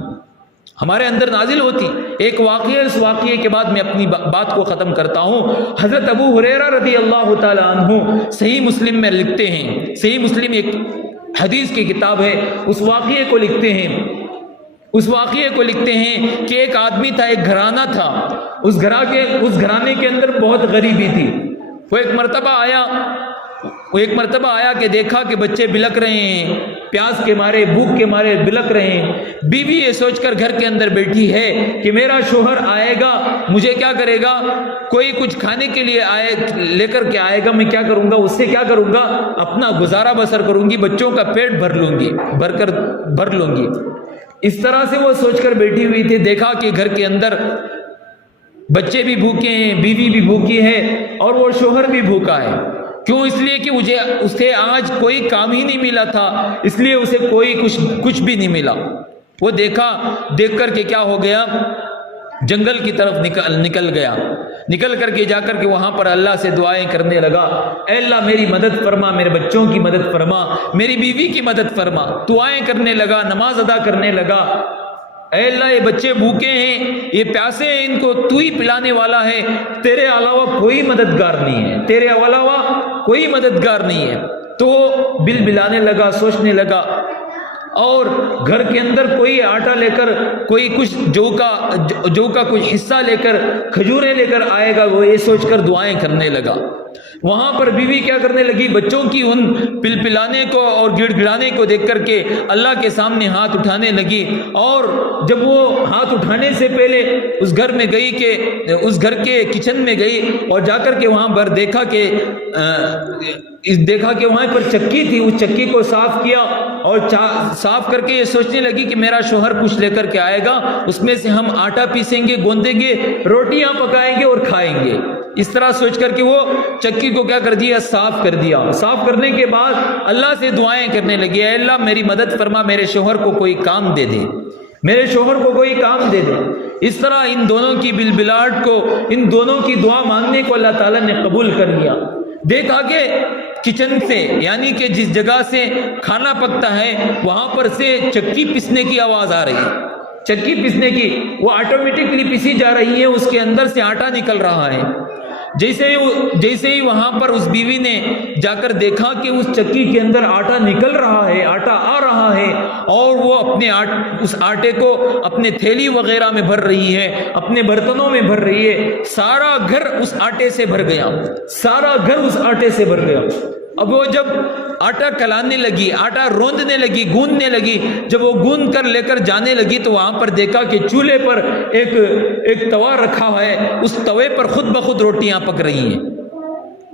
ہمارے اندر نازل ہوتی۔ ایک واقعہ، اس واقعے کے بعد میں اپنی بات کو ختم کرتا ہوں۔ حضرت ابو ہریرہ رضی اللہ تعالی عنہ صحیح مسلم میں لکھتے ہیں، صحیح مسلم ایک حدیث کی کتاب ہے، اس واقعے کو لکھتے ہیں کہ ایک آدمی تھا، ایک گھرانہ تھا، اس گھرانے کے اندر بہت غریبی تھی۔ وہ ایک مرتبہ آیا کہ دیکھا کہ بچے بلک رہے ہیں، پیاس کے مارے، بھوک کے مارے بلک رہے ہیں۔ بیوی یہ سوچ کر گھر کے اندر بیٹھی ہے کہ میرا شوہر آئے گا، مجھے کیا کرے گا، کوئی کچھ کھانے کے لیے لے کر کے آئے گا، میں کیا کروں گا، اس سے کیا کروں گا، اپنا گزارا بسر کروں گی، بچوں کا پیٹ بھر لوں گی۔ اس طرح سے وہ سوچ کر بیٹھی ہوئی تھی۔ دیکھا کہ گھر کے اندر بچے بھی بھوکے ہیں، بیوی بھی بھوکی ہے اور وہ شوہر بھی بھوکا ہے۔ کیوں؟ اس لیے کہ اسے آج کوئی کام ہی نہیں ملا تھا، اس لیے اسے کوئی کچھ بھی نہیں ملا۔ وہ دیکھ کر کے کیا ہو گیا، جنگل کی طرف نکل کر کے جا کر کے وہاں پر اللہ سے دعائیں کرنے لگا، اے اللہ میری مدد فرما، میرے بچوں کی مدد فرما، میری بیوی کی مدد فرما۔ دعائیں کرنے لگا، نماز ادا کرنے لگا، اے اللہ یہ بچے بھوکے ہیں، یہ پیاسے ہیں، ان کو تو ہی پلانے والا ہے، تیرے علاوہ کوئی مددگار نہیں ہے، تیرے علاوہ کوئی مددگار نہیں ہے۔ تو بل بلانے لگا، سوچنے لگا، اور گھر کے اندر کوئی آٹا لے کر، کوئی کچھ جو کا کچھ حصہ لے کر، کھجوریں لے کر آئے گا، وہ یہ سوچ کر دعائیں کرنے لگا۔ وہاں پر بیوی کیا کرنے لگی، بچوں کی ان پلانے کو اور گڑ گڑانے کو دیکھ کر کے اللہ کے سامنے ہاتھ اٹھانے لگی۔ اور جب وہ ہاتھ اٹھانے سے پہلے اس گھر میں گئی کہ اس گھر کے کچن میں گئی اور جا کر کے وہاں پر دیکھا کہ وہاں پر چکی تھی، اس چکی کو صاف کیا اور صاف کر کے یہ سوچنے لگی کہ میرا شوہر کچھ لے کر کے آئے گا، اس میں سے ہم آٹا پیسیں گے، گوندیں گے، روٹیاں پکائیں گے اور کھائیں گے۔ اس طرح سوچ کر کے وہ چکی کو کیا کر دیا، صاف کر دیا۔ صاف کرنے کے بعد اللہ سے دعائیں کرنے لگی، اے اللہ میری مدد فرما، میرے شوہر کو کوئی کام دے دے، میرے شوہر کو کوئی کام دے دے۔ اس طرح ان دونوں کی بلبلاہٹ کو، ان دونوں کی دعا مانگنے کو اللہ تعالیٰ نے قبول کر لیا۔ دیکھا کہ کچن سے، یعنی کہ جس جگہ سے کھانا پکتا ہے وہاں پر سے چکی پیسنے کی آواز آ رہی ہے، چکی پیسنے کی، وہ آٹومیٹکلی پیسی جا رہی ہے، اس کے اندر سے آٹا نکل رہا ہے۔ جیسے ہی وہاں پر اس بیوی نے جا کر دیکھا کہ اس چکی کے اندر آٹا نکل رہا ہے، آٹا آ رہا ہے، اور وہ اس آٹے کو اپنے تھیلی وغیرہ میں بھر رہی ہے، اپنے برتنوں میں بھر رہی ہے، سارا گھر اس آٹے سے بھر گیا، سارا گھر اس آٹے سے بھر گیا۔ اب وہ جب آٹا کلانے لگی، آٹا روندنے لگی، گوندنے لگی، جب وہ گوند کر لے کر جانے لگی تو وہاں پر دیکھا کہ چولہے پر ایک توا رکھا ہے، اس توے پر خود بخود روٹیاں پک رہی ہیں۔